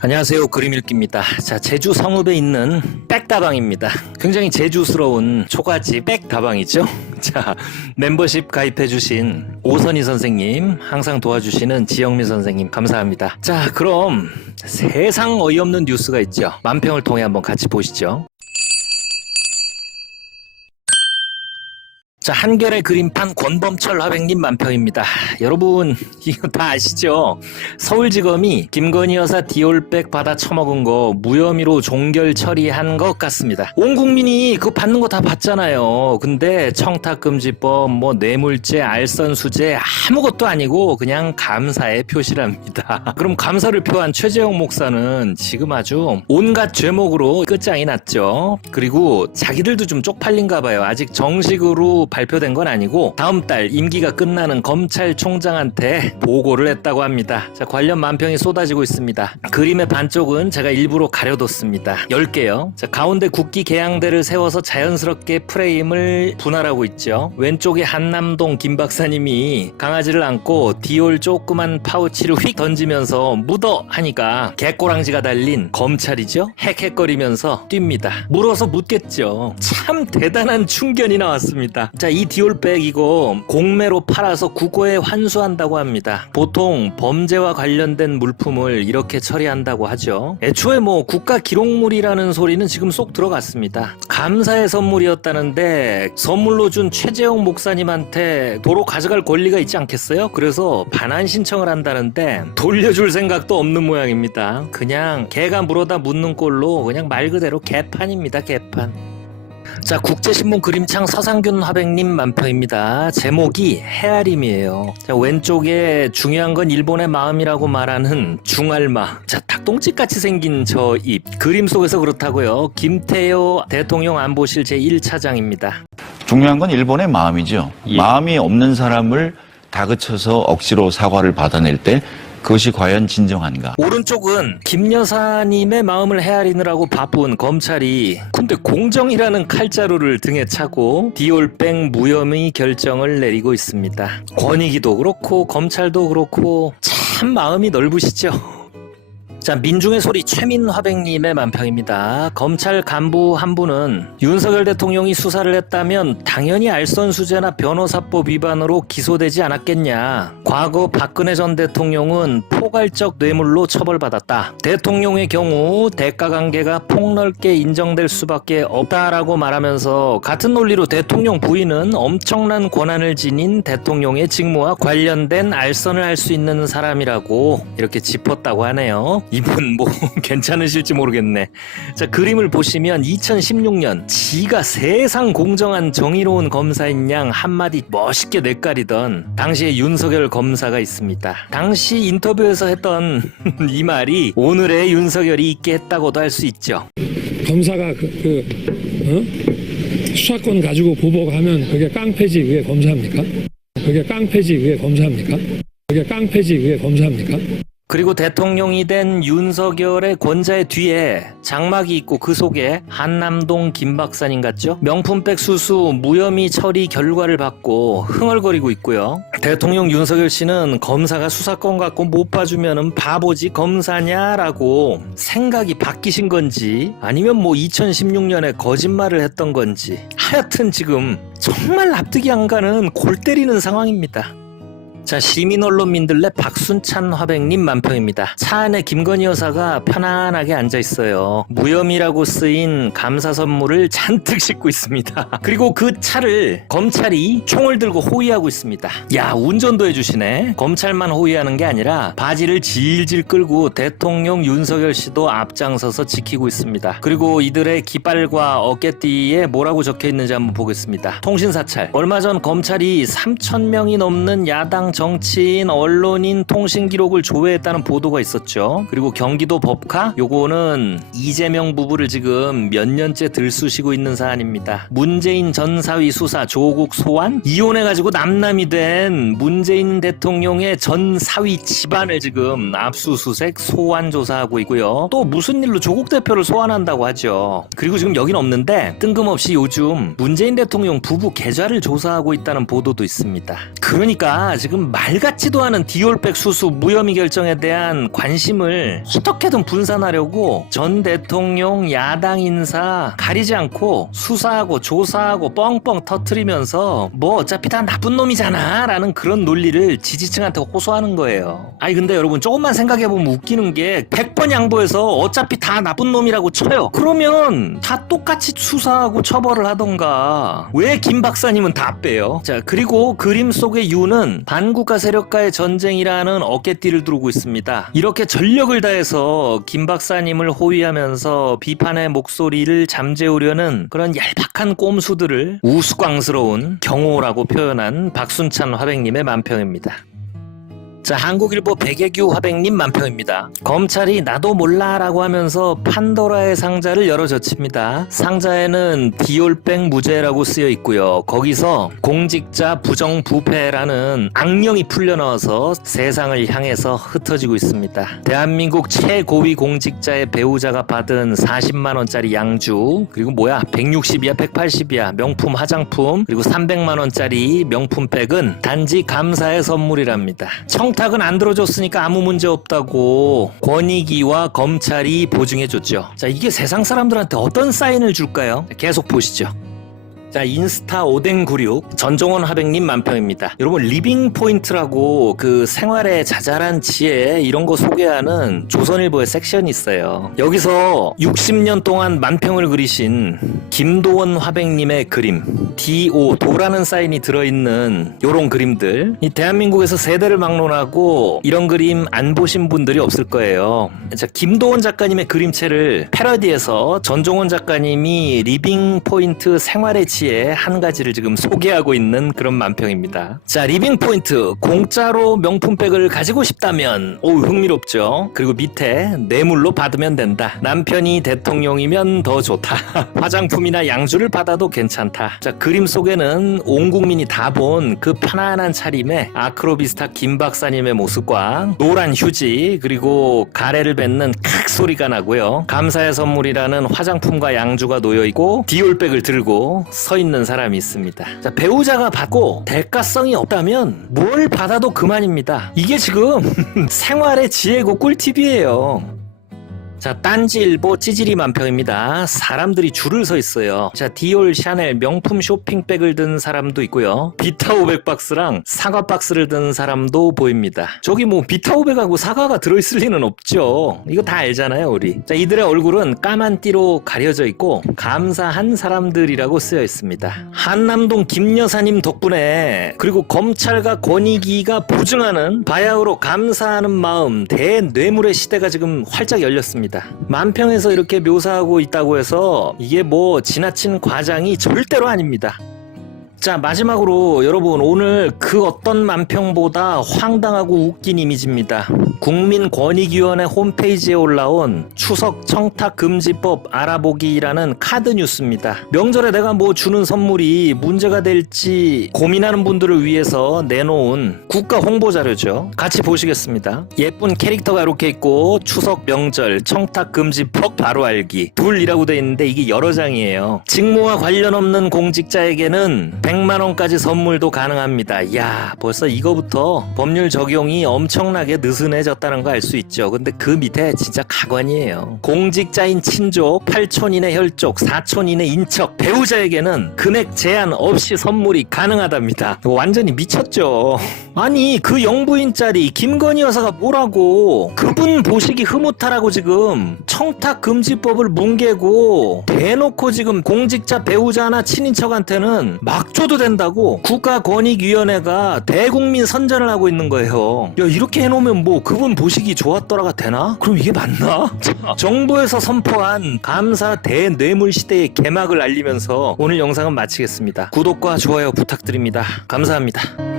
안녕하세요. 그림 읽기입니다. 자, 제주 성읍에 있는 백다방입니다. 굉장히 제주스러운 초가지 백다방이죠. 자, 멤버십 가입해주신 오선희 선생님, 항상 도와주시는 지영미 선생님, 감사합니다. 자, 그럼 세상 어이없는 뉴스가 있죠. 만평을 통해 한번 같이 보시죠. 자, 한결의 그림판 권범철 화백님 만평입니다. 여러분, 이거 다 아시죠? 서울지검이 김건희 여사 디올백 받아 처먹은 거 무혐의로 종결 처리한 것 같습니다. 온 국민이 그거 받는 거 다 봤잖아요. 근데 청탁금지법, 뭐 뇌물죄, 알선수재 아무것도 아니고 그냥 감사의 표시랍니다. 그럼 감사를 표한 최재형 목사는 지금 아주 온갖 죄목으로 끝장이 났죠. 그리고 자기들도 좀 쪽팔린가 봐요. 아직 정식으로 발표된 건 아니고 다음 달 임기가 끝나는 검찰총장한테 보고를 했다고 합니다. 자, 관련 만평이 쏟아지고 있습니다. 그림의 반쪽은 제가 일부러 가려뒀습니다. 10개요. 자, 가운데 국기 개양대를 세워서 자연스럽게 프레임을 분할하고 있죠. 왼쪽에 한남동 김 박사님이 강아지를 안고 디올 조그만 파우치를 휙 던지면서 묻어 하니까 개꼬랑지가 달린 검찰이죠. 헥헥거리면서 뜁니다. 물어서 묻겠죠. 참 대단한 충견이 나왔습니다. 자, 이 디올백 이거 공매로 팔아서 국고에 환수한다고 합니다. 보통 범죄와 관련된 물품을 이렇게 처리한다고 하죠. 애초에 뭐 국가 기록물이라는 소리는 지금 쏙 들어갔습니다. 감사의 선물이었다는데 선물로 준 최재형 목사님한테 도로 가져갈 권리가 있지 않겠어요? 그래서 반환 신청을 한다는데 돌려줄 생각도 없는 모양입니다. 그냥 개가 물어다 묻는 꼴로 그냥 말 그대로 개판입니다. 개판. 자, 국제신문 그림창 서상균 화백님 만평입니다. 제목이 헤아림이에요. 자, 왼쪽에 중요한 건 일본의 마음이라고 말하는 중알마. 자, 닭똥집같이 생긴 저 입. 그림 속에서 그렇다고요. 김태효 대통령 안보실 제1차장입니다. 중요한 건 일본의 마음이죠. 예. 마음이 없는 사람을 다그쳐서 억지로 사과를 받아낼 때 그것이 과연 진정한가? 오른쪽은 김 여사님의 마음을 헤아리느라고 바쁜 검찰이 근데 공정이라는 칼자루를 등에 차고 디올백 무혐의 결정을 내리고 있습니다. 권익위도 그렇고 검찰도 그렇고 참 마음이 넓으시죠. 자, 민중의 소리 최민화백님의 만평입니다. 검찰 간부 한 분은 윤석열 대통령이 수사를 했다면 당연히 알선수재나 변호사법 위반으로 기소되지 않았겠냐. 과거 박근혜 전 대통령은 포괄적 뇌물로 처벌받았다. 대통령의 경우 대가 관계가 폭넓게 인정될 수밖에 없다라고 말하면서 같은 논리로 대통령 부인은 엄청난 권한을 지닌 대통령의 직무와 관련된 알선을 할 수 있는 사람이라고 이렇게 짚었다고 하네요. 이분 뭐 괜찮으실지 모르겠네. 자, 그림을 보시면 2016년 지가 세상 공정한 정의로운 검사인 양 한마디 멋있게 내까리던 당시의 윤석열 검사가 있습니다. 당시 인터뷰에서 했던 이 말이 오늘의 윤석열이 있게 했다고도 할 수 있죠. 검사가 그, 그 어? 수사권 가지고 보복하면 그게 깡패지 그게 검사입니까? 그게 깡패지 그게 검사입니까? 그게 깡패지 그게 검사입니까? 그리고 대통령이 된 윤석열의 권자의 뒤에 장막이 있고 그 속에 한남동 김 박사님 같죠? 명품백 수수 무혐의 처리 결과를 받고 흥얼거리고 있고요. 대통령 윤석열 씨는 검사가 수사권 갖고 못 봐주면은 바보지 검사냐라고 생각이 바뀌신 건지 아니면 뭐 2016년에 거짓말을 했던 건지 하여튼 지금 정말 납득이 안 가는 골 때리는 상황입니다. 자 시민 언론민들레 박순찬 화백님 만평입니다. 차 안에 김건희 여사가 편안하게 앉아 있어요. 무혐의라고 쓰인 감사 선물을 잔뜩 싣고 있습니다. 그리고 그 차를 검찰이 총을 들고 호위하고 있습니다. 야 운전도 해주시네. 검찰만 호위하는 게 아니라 바지를 질질 끌고 대통령 윤석열 씨도 앞장서서 지키고 있습니다. 그리고 이들의 깃발과 어깨띠에 뭐라고 적혀 있는지 한번 보겠습니다. 통신 사찰. 얼마 전 검찰이 3천 명이 넘는 야당 정치인, 언론인 통신 기록을 조회했다는 보도가 있었죠. 그리고 경기도 법카 요거는 이재명 부부를 지금 몇 년째 들쑤시고 있는 사안입니다. 문재인 전 사위 수사 조국 소환 이혼해가지고 남남이 된 문재인 대통령의 전 사위 집안을 지금 압수수색 소환 조사하고 있고요. 또 무슨 일로 조국 대표를 소환한다고 하죠. 그리고 지금 여긴 없는데 뜬금없이 요즘 문재인 대통령 부부 계좌를 조사하고 있다는 보도도 있습니다. 그러니까 지금 말 같지도 않은 디올백 수수 무혐의 결정에 대한 관심을 어떻게든 분산하려고 전 대통령 야당 인사 가리지 않고 수사하고 조사하고 뻥뻥 터트리면서 뭐 어차피 다 나쁜 놈이잖아 라는 그런 논리를 지지층한테 호소하는 거예요. 아니 근데 여러분 조금만 생각해보면 웃기는 게 100번 양보해서 어차피 다 나쁜 놈이라고 쳐요. 그러면 다 똑같이 수사하고 처벌을 하던가 왜 김 박사님은 다 빼요? 자 그리고 그림 속의 유는 반 국가 세력과의 전쟁이라는 어깨띠를 두르고 있습니다. 이렇게 전력을 다해서 김 박사님을 호위하면서 비판의 목소리를 잠재우려는 그런 얄팍한 꼼수들을 우스꽝스러운 경호라고 표현한 박순찬 화백님의 만평입니다. 자, 한국일보 백예규 화백님 만평입니다. 검찰이 나도 몰라라고 하면서 판도라의 상자를 열어 젖힙니다. 상자에는 디올백 무죄라고 쓰여 있고요. 거기서 공직자 부정부패라는 악령이 풀려나와서 세상을 향해서 흩어지고 있습니다. 대한민국 최고위 공직자의 배우자가 받은 40만 원짜리 양주 그리고 뭐야 160이야 180이야 명품 화장품 그리고 300만 원짜리 명품백은 단지 감사의 선물이랍니다. 청 탁은 안 들어줬으니까 아무 문제 없다고 권익위와 검찰이 보증해줬죠. 자 이게 세상 사람들한테 어떤 사인을 줄까요? 계속 보시죠. 자 인스타 오뎅 96 전종원 하백님 만평입니다. 여러분 리빙 포인트라고 그 생활의 자잘한 지혜 이런 거 소개하는 조선일보의 섹션이 있어요. 여기서 60년 동안 만평을 그리신 김도원 화백님의 그림 DO 도라는 사인이 들어있는 요런 그림들 이 대한민국에서 세대를 막론하고 이런 그림 안 보신 분들이 없을 거예요. 자 김도원 작가님의 그림체를 패러디해서 전종원 작가님이 리빙 포인트 생활의 지혜 한 가지를 지금 소개하고 있는 그런 만평입니다. 자, 리빙 포인트. 공짜로 명품백을 가지고 싶다면, 오, 흥미롭죠? 그리고 밑에 뇌물로 받으면 된다. 남편이 대통령이면 더 좋다. 화장품이나 양주를 받아도 괜찮다. 자, 그림 속에는 온 국민이 다 본 그 편안한 차림에 아크로비스타 김 박사님의 모습과 노란 휴지, 그리고 가래를 뱉는 칵 소리가 나고요. 감사의 선물이라는 화장품과 양주가 놓여 있고 디올백을 들고 서 있는 사람이 있습니다. 자, 배우자가 받고 대가성이 없다면 뭘 받아도 그만입니다. 이게 지금 생활의 지혜고 꿀팁이에요. 자, 딴지일보 찌질이 만평입니다. 사람들이 줄을 서 있어요. 자, 디올, 샤넬, 명품 쇼핑백을 든 사람도 있고요. 비타 500 박스랑 사과 박스를 든 사람도 보입니다. 저기 뭐 비타 500하고 사과가 들어있을 리는 없죠. 이거 다 알잖아요, 우리. 자, 이들의 얼굴은 까만 띠로 가려져 있고 감사한 사람들이라고 쓰여 있습니다. 한남동 김여사님 덕분에 그리고 검찰과 권익위가 보증하는 바야흐로 감사하는 마음 대뇌물의 시대가 지금 활짝 열렸습니다. 만평에서 이렇게 묘사하고 있다고 해서 이게 뭐 지나친 과장이 절대로 아닙니다. 자 마지막으로 여러분 오늘 그 어떤 만평보다 황당하고 웃긴 이미지입니다. 국민권익위원회 홈페이지에 올라온 추석 청탁 금지법 알아보기라는 카드 뉴스입니다. 명절에 내가 뭐 주는 선물이 문제가 될지 고민하는 분들을 위해서 내놓은 국가 홍보 자료죠. 같이 보시겠습니다. 예쁜 캐릭터가 이렇게 있고 추석 명절 청탁 금지법 바로 알기 둘이라고 돼 있는데 이게 여러 장이에요. 직무와 관련 없는 공직자에게는 100만 원까지 선물도 가능합니다. 야, 벌써 이거부터 법률 적용이 엄청나게 느슨해졌다는 거 알 수 있죠. 근데 그 밑에 진짜 가관이에요. 공직자인 친족, 8촌인의 혈족, 4촌인의 인척, 배우자에게는 금액 제한 없이 선물이 가능하답니다. 완전히 미쳤죠. 아니, 그 영부인짜리 김건희 여사가 뭐라고 그분 보시기 흐뭇하라고 지금 청탁 금지법을 뭉개고 대놓고 지금 공직자 배우자나 친인척한테는 막 줘도 된다고 국가권익위원회가 대국민 선전을 하고 있는 거예요. 야 이렇게 해놓으면 뭐 그분 보시기 좋았더라가 되나? 그럼 이게 맞나? 자, 정부에서 선포한 감사 대뇌물 시대의 개막을 알리면서 오늘 영상은 마치겠습니다. 구독과 좋아요 부탁드립니다. 감사합니다.